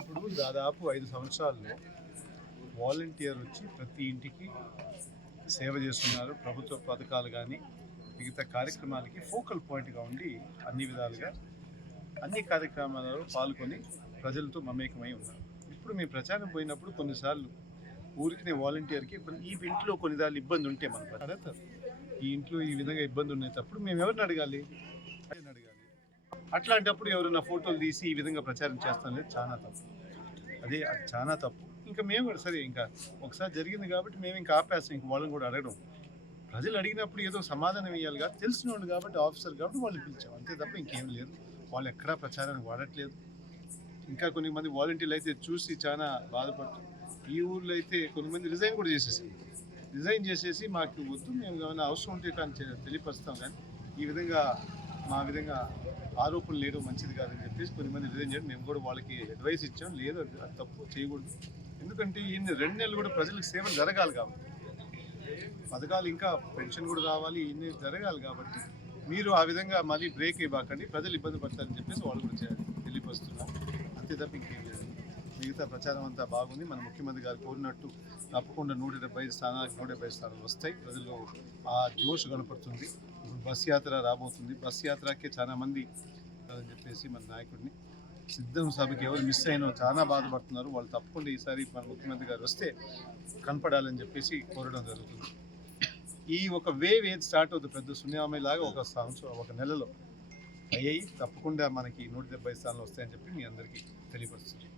ఇప్పుడు దాదాపు 5 సంవత్సరాల్లో వాలంటీర్ వచ్చి ప్రతి ఇంటికి సేవ చేస్తున్నారు. ప్రభుత్వ పథకాలు కానీ మిగతా కార్యక్రమాలకి ఫోకల్ పాయింట్గా ఉండి అన్ని విధాలుగా అన్ని కార్యక్రమాలలో పాల్గొని ప్రజలతో మమేకమై ఉన్నారు. ఇప్పుడు మేము ప్రచారం పోయినప్పుడు కొన్నిసార్లు ఊరికి వాలంటీర్కి ఈ ఇంట్లో కొన్నిసార్లు ఇబ్బంది ఉంటే మనకు అడుగుతారు, ఈ ఇంట్లో ఈ విధంగా ఇబ్బంది ఉండేటప్పుడు మేము ఎవరిని అడగాలి అడగాలి. అట్లాంటప్పుడు ఎవరైనా ఫోటోలు తీసి ఈ విధంగా ప్రచారం చేస్తాం లేదు, చాలా తప్పు. అది చాలా తప్పు. ఇంకా మేము కూడా సరే, ఇంకా ఒకసారి జరిగింది కాబట్టి మేము ఇంకా ఆపేస్తాం, ఇంక వాళ్ళని కూడా అడగడం. ప్రజలు అడిగినప్పుడు ఏదో సమాధానం ఇవ్వాలి కాబట్టి తెలిసిన వాళ్ళు కాబట్టి ఆఫీసర్ కాబట్టి వాళ్ళని పిలిచాం, అంతే తప్ప ఇంకేం లేదు. వాళ్ళు ఎక్కడా ప్రచారానికి వాడట్లేదు. ఇంకా కొన్ని వాలంటీర్లు అయితే చూసి చాలా బాధపడుతుంది. ఈ ఊర్లో అయితే కొంతమంది రిజైన్ కూడా రిజైన్ చేసేసి మాకు వద్దు, మేము ఏమైనా అవసరం ఉంటే కానీ తెలియపరుస్తాం, కానీ ఈ విధంగా మా విధంగా ఆరోపణలు లేడం మంచిది కాదని చెప్పేసి కొంతమంది రిజైన్ చేయడం. మేము కూడా వాళ్ళకి అడ్వైస్ ఇచ్చాం, లేదు అది తప్పు చేయకూడదు. ఎందుకంటే ఈ 2 నెలలు కూడా ప్రజలకు సేవ జరగాలి కాబట్టి, పథకాలు ఇంకా పెన్షన్ కూడా రావాలి, ఇన్ని జరగాలి కాబట్టి మీరు ఆ విధంగా మళ్ళీ బ్రేక్ ఇవ్వకండి, ప్రజలు ఇబ్బంది పడతారని చెప్పేసి వాళ్ళు కూడా చేయాలి, తెలియపరుస్తున్నాం, అంతే తప్ప ఇంకేం లేదు. మిగతా ప్రచారం అంతా బాగుంది. మన ముఖ్యమంత్రి గారు కోరినట్టు తప్పకుండా 175 స్థానాలకు 170 స్థానాలు వస్తాయి. ప్రజల్లో ఆ జోష్ కనపడుతుంది. ఇప్పుడు బస్ యాత్ర రాబోతుంది, బస్ యాత్రకే చాలా మంది అని చెప్పేసి మన నాయకుడిని సిద్ధం సభకి ఎవరు మిస్ అయినో చాలా బాధపడుతున్నారు. వాళ్ళు తప్పకుండా ఈసారి మన ముఖ్యమంత్రి గారు వస్తే కనపడాలని చెప్పేసి కోరడం జరుగుతుంది. ఈ ఒక వేవ్ ఏది స్టార్ట్ అవుతుంది పెద్ద సునామీ లాగా ఒక సంవత్సరం, ఒక నెలలో అయ్యాయి. తప్పకుండా మనకి 170 స్థానాలు వస్తాయని చెప్పి మీ అందరికీ తెలియపరుస్తుంది.